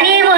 Arriba.